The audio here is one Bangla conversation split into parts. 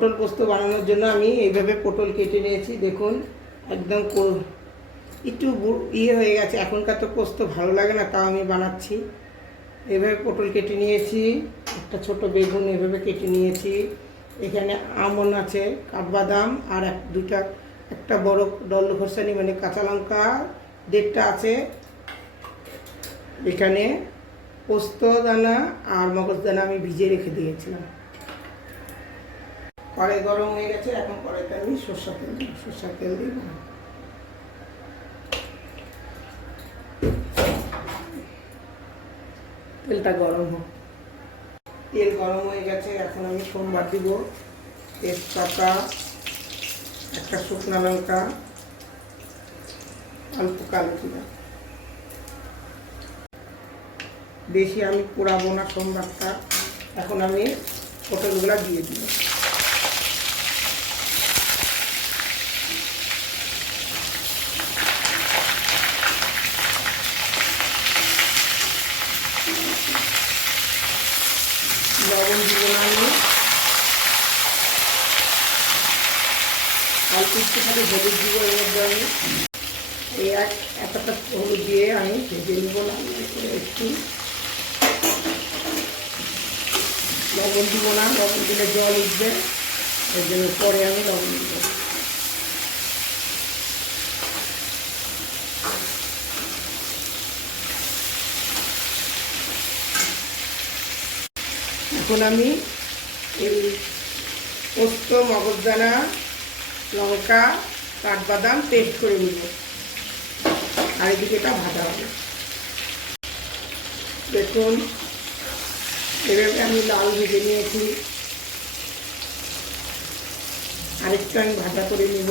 পটল পোস্ত বানানোর জন্য আমি এইভাবে পটল কেটে নিয়েছি। দেখুন একদম একটু হয়ে গেছে। এখনকার তো পোস্ত ভালো লাগে না, তাও আমি বানাচ্ছি। এভাবে পটল কেটে নিয়েছি, একটা ছোট বেগুন এভাবে কেটে নিয়েছি। এখানে আমন আছে, কাঠবাদাম আর একটা বড় ডল্লখরসানি মানে কাঁচা লঙ্কা 1.5টা আছে। এখানে পোস্ত দানা আর মগজ দানা আমি ভিজিয়ে রেখে দিয়েছিলাম। কড়াই গরম হয়ে গেছে, এখন কড়াইতে আমি সরষের তেল দিব। তেলটা গরম হোক। তেল গরম হয়ে গেছে, এখন আমি সোমবার দিব। তেজপাতা, একটা শুকনো লঙ্কা, অল্প কালো জিরা। বেশি আমি পোড়াবো না সোমবারটা। এখন আমি পটলগুলা দিয়ে দিব। লবণ দিব না আমি, অল্প একটুখানি হলুদ দিব। এর মধ্যে আমি এই এতটা হলুদ দিয়ে আমি ভেজে নেব। একটু লবণ দিব না, লবণ দিলে জল উঠবে, এর জন্য পরে আমি লবণ দিব। এখন আমি এই পোস্ত, মগজদানা, লঙ্কা, কাঠবাদাম পেস্ট করে নিব, আর এদিকে এটা ভাজা হবে। দেখুন এভাবে আমি লাল ভেজে নিয়েছি, আরেকটু আমি ভাজা করে নিব।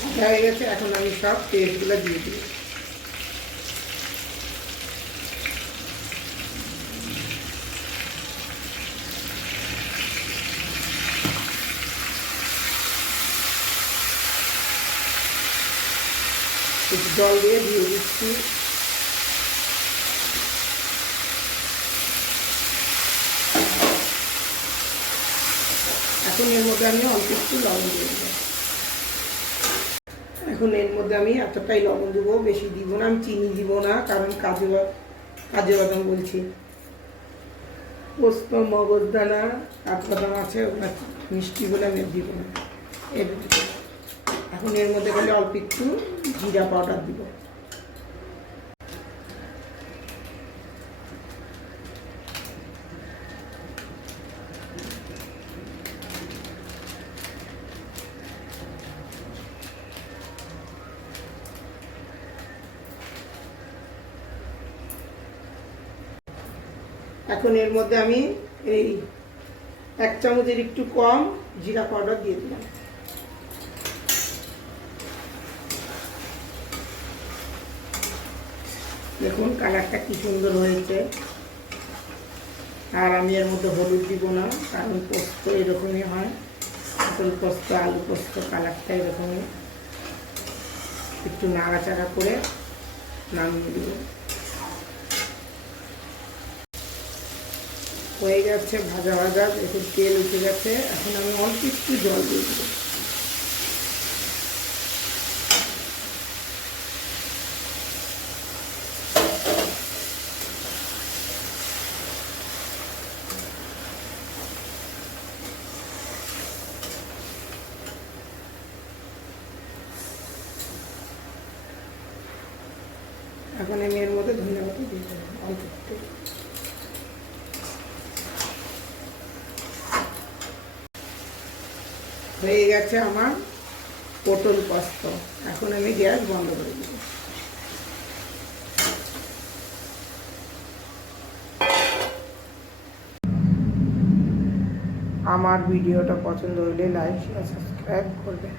ভাজা হয়ে গেছে, এখন আমি সব পেস্টগুলো দিয়ে দিই। একটু জল দিয়ে দিচ্ছি। এখন এর মধ্যে আমি অল্প একটু লবণ দিয়ে দেবো। এখন এর মধ্যে আমি এতটাই লবণ দেবো, বেশি দিব না। আমি চিনি দিব না, কারণ কাজু বাদাম বলছি। পোস্ত, মগজদানা, কাঠবাদাম আছে, ওগুলো মিষ্টি বলে আমি দিব না। এখন এর মধ্যে গেলে অল্প একটু জিরা পাউডার দিব। এখন এর মধ্যে আমি এই 1 চামচের একটু কম জিরা পাউডার দিয়ে দিলাম। দেখুন কালারটা কি সুন্দর হয়েছে। আর আমি এর মধ্যে হলুদ দিব না, কারণ পোস্ত এরকমই হয়। পটল পোস্ত, আলু পোস্ত কালারটা এরকমই। একটু নাড়াচাড়া করে নামিয়ে দিব। হয়ে যাচ্ছে ভাজা ভাজা, একটু তেল উঠে গেছে। এখন আমি অল্প একটু জল দিয়ে দেবো। এখন আমি এর মধ্যে ধনিয়া পাতা দিয়ে দেবো অল্প একটু। হয়ে গেছে আমার পটল পোস্ত। এখন আমি গ্যাস বন্ধ করে দেব। আমার ভিডিওটা পছন্দ হলে লাইক, শেয়ার, সাবস্ক্রাইব করবেন।